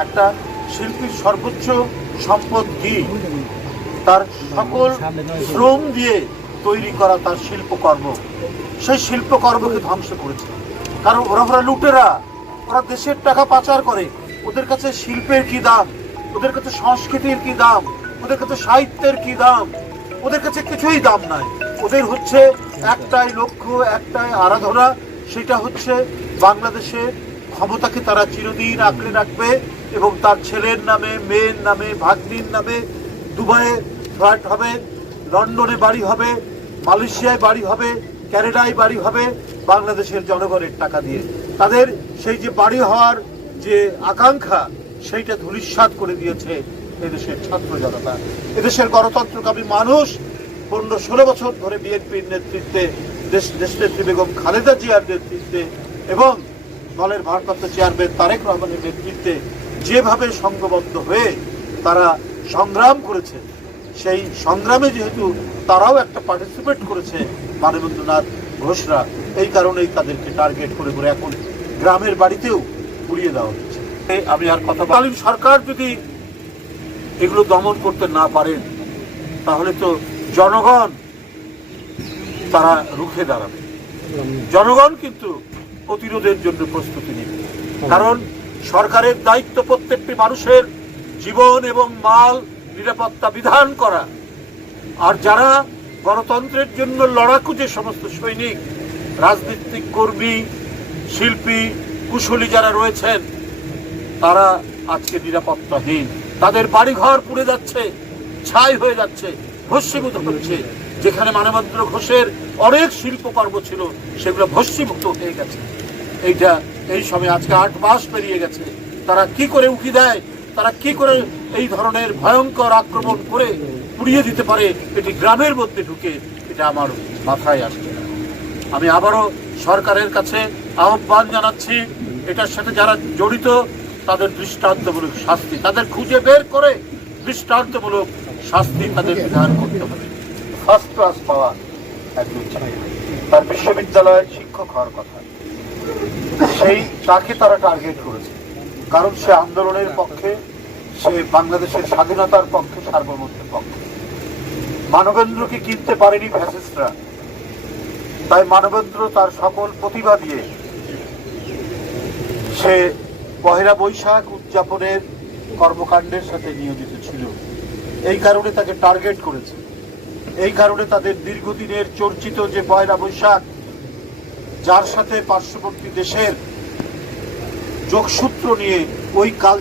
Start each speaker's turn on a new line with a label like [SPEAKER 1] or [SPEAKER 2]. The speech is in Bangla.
[SPEAKER 1] একটা শিল্পীর সর্বোচ্চ সম্পদ কি? তার সকল শ্রম দিয়ে তৈরি করা তার শিল্পকর্ম। সেই শিল্পকর্মকে ধ্বংস করেছে। কারণ ওরা ওরা লুটেরা। ওরা দেশের টাকা পাচার করে। ওদের কাছে শিল্পের কি দাম? ওদের কাছে সংস্কৃতির কি দাম? ওদের কাছে সাহিত্যের কি দাম? ওদের কাছে কিছুই দাম নাই। ওদের হচ্ছে একটাই লক্ষ্য, একটাই আরাধনা। সেটা হচ্ছে বাংলাদেশের ক্ষমতাকে তারা চিরদিন আঁকড়ে রাখবে এবং তার ছেলের নামে, মেয়ের নামে, ভাগ্নির নামে দুবাইয়ে ফ্ল্যাট হবে, লন্ডনে বাড়ি হবে, মালয়েশিয়ায় বাড়ি হবে, ক্যানাডায় বাড়ি হবে, বাংলাদেশের জনগণের টাকা দিয়ে। তাদের সেই যে বাড়ি হওয়ার যে আকাঙ্ক্ষা, সেইটা ধূলিসাৎ করে দিয়েছে এদেশের ছাত্র জনতা। এদেশের গণতন্ত্রকামী মানুষ পনেরো ষোলো বছর ধরে বিএনপির নেতৃত্বে, দেশ দেশনেত্রী বেগম খালেদা জিয়ার নেতৃত্বে এবং দলের ভারপ্রাপ্ত চেয়ারম্যান তারেক রহমানের নেতৃত্বে যেভাবে সংঘবদ্ধ হয়ে তারা সংগ্রাম করেছে, সেই সংগ্রামে যেহেতু তারাও একটা পার্টিসিপেট করেছে মানবেন্দ্রনাথ ঘোষরা, এই কারণেই তাদেরকে টার্গেট করে করে এখন গ্রামের বাড়িতেও উড়িয়ে দেওয়া হচ্ছে। আমি আর কথা তালিম সরকার যদি এগুলো দমন করতে না পারেন তাহলে তো জনগণ তারা রুখে দাঁড়াবে। জনগণ কিন্তু প্রতিরোধের জন্য প্রস্তুতি নেবে। কারণ সরকারের দায়িত্ব প্রত্যেকটি মানুষের জীবন এবং মাল নিরাপত্তা বিধান করা। আর যারা গণতন্ত্রের জন্য লড়াকু যে সমস্ত সৈনিক, রাজনীতিক কর্মী, শিল্পী, কুশলী যারা রয়েছেন, তারা আজকে নিরাপত্তাহীন। তাদের বাড়িঘর পুড়ে যাচ্ছে, ছাই হয়ে যাচ্ছে, ভস্মীভূত হচ্ছে। যেখানে মানবেন্দ্র ঘোষের অনেক শিল্পকর্ম ছিল, সেগুলো ভস্মীভূত হয়ে গেছে। এইটা, এই সময় আজকে আট মাস পেরিয়ে গেছে। তারা কি করে উকি দেয়? তারা কি করে এই ধরনের ভয়ঙ্কর আক্রমণ করে পুড়িয়ে দিতে পারে? এটি গ্রামের মধ্যে ঢুকে এটা আমার মাথায় আসছে না আমি আবারও সরকারের কাছে আহ্বান জানাচ্ছি, এটার সাথে যারা জড়িত, তাদের দৃষ্টান্তমূলক শাস্তি, তাদের খুঁজে বের করে দৃষ্টান্তমূলক শাস্তি তাদের বিধান করতে হবে। ফার্স্ট ক্লাস পাওয়া একজন ছেলে। তার বিশ্ববিদ্যালয়ের শিক্ষক হওয়ার কথা। সেই তাকে তারা টার্গেট করেছে। কারণ সে আন্দোলনের পক্ষে, সে বাংলাদেশের স্বাধীনতার পক্ষে, সার্বভৌমত্বের পক্ষে। মানবেন্দ্রকে কিনতে পারেনি ফ্যাসিস্টরা তাই মানবেন্দ্র তার সকল প্রতিভা দিয়ে সে পহেলা বৈশাখ উদযাপনের কর্মকাণ্ডের সাথে নিয়োজিত ছিল। এই কারণে তাকে টার্গেট করেছে। এই কারণে তাদের দীর্ঘদিনের চর্চিত যে পয়লা বৈশাখ, যার সাথে পার্শ্ববর্তী দেশের যোগসূত্র নিয়ে ওই কাল